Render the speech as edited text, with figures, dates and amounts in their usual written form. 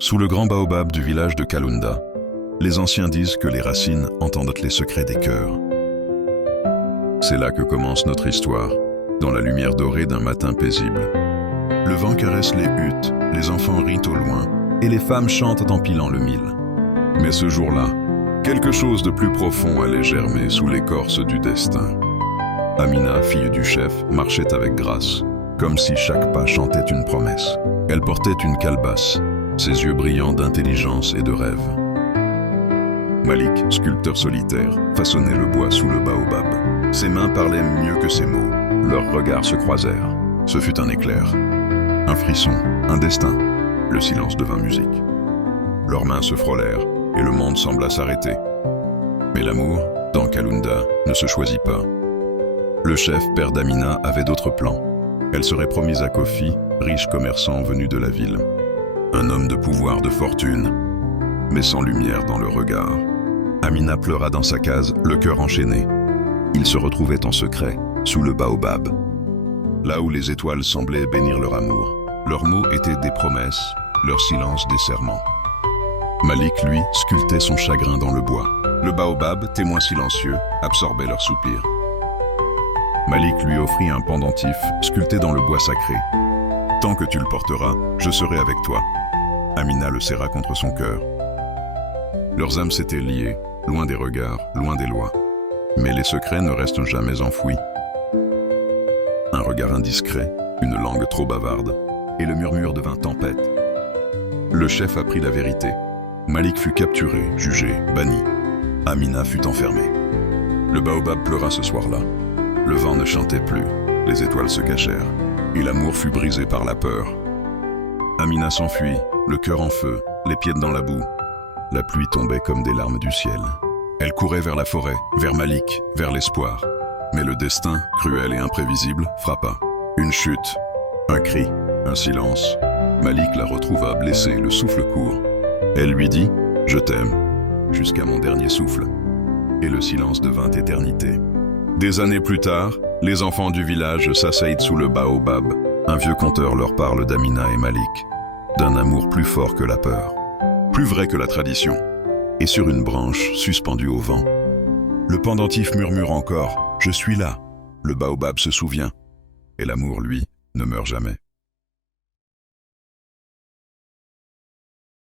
Sous le grand baobab du village de Kalunda, les anciens disent que les racines entendent les secrets des cœurs. C'est là que commence notre histoire, dans la lumière dorée d'un matin paisible. Le vent caresse les huttes, les enfants rient au loin, et les femmes chantent en pilant le mil. Mais ce jour-là, quelque chose de plus profond allait germer sous l'écorce du destin. Amina, fille du chef, marchait avec grâce, comme si chaque pas chantait une promesse. Elle portait une calebasse, ses yeux brillants d'intelligence et de rêve. Malik, sculpteur solitaire, façonnait le bois sous le baobab. Ses mains parlaient mieux que ses mots. Leurs regards se croisèrent. Ce fut un éclair, un frisson, un destin. Le silence devint musique. Leurs mains se frôlèrent et le monde sembla s'arrêter. Mais l'amour, dans Kalunda, ne se choisit pas. Le chef, père d'Amina, avait d'autres plans. Elle serait promise à Kofi, riche commerçant venu de la ville. Un homme de pouvoir, de fortune, mais sans lumière dans le regard. Amina pleura dans sa case, le cœur enchaîné. Ils se retrouvaient en secret, sous le baobab. Là où les étoiles semblaient bénir leur amour. Leurs mots étaient des promesses, leur silence des serments. Malik, lui, sculptait son chagrin dans le bois. Le baobab, témoin silencieux, absorbait leurs soupirs. Malik lui offrit un pendentif sculpté dans le bois sacré. « Tant que tu le porteras, je serai avec toi. » Amina le serra contre son cœur. Leurs âmes s'étaient liées, loin des regards, loin des lois. Mais les secrets ne restent jamais enfouis. Un regard indiscret, une langue trop bavarde, et le murmure devint tempête. Le chef apprit la vérité. Malik fut capturé, jugé, banni. Amina fut enfermée. Le baobab pleura ce soir-là. Le vent ne chantait plus, les étoiles se cachèrent, et l'amour fut brisé par la peur. Amina s'enfuit, le cœur en feu, les pieds dans la boue. La pluie tombait comme des larmes du ciel. Elle courait vers la forêt, vers Malik, vers l'espoir. Mais le destin, cruel et imprévisible, frappa. Une chute, un cri, un silence. Malik la retrouva blessée, le souffle court. Elle lui dit « Je t'aime » jusqu'à mon dernier souffle. Et le silence devint éternité. Des années plus tard, les enfants du village s'asseyent sous le baobab. Un vieux conteur leur parle d'Amina et Malik, d'un amour plus fort que la peur, plus vrai que la tradition. Et sur une branche, suspendue au vent, le pendentif murmure encore « Je suis là ». Le baobab se souvient, et l'amour, lui, ne meurt jamais.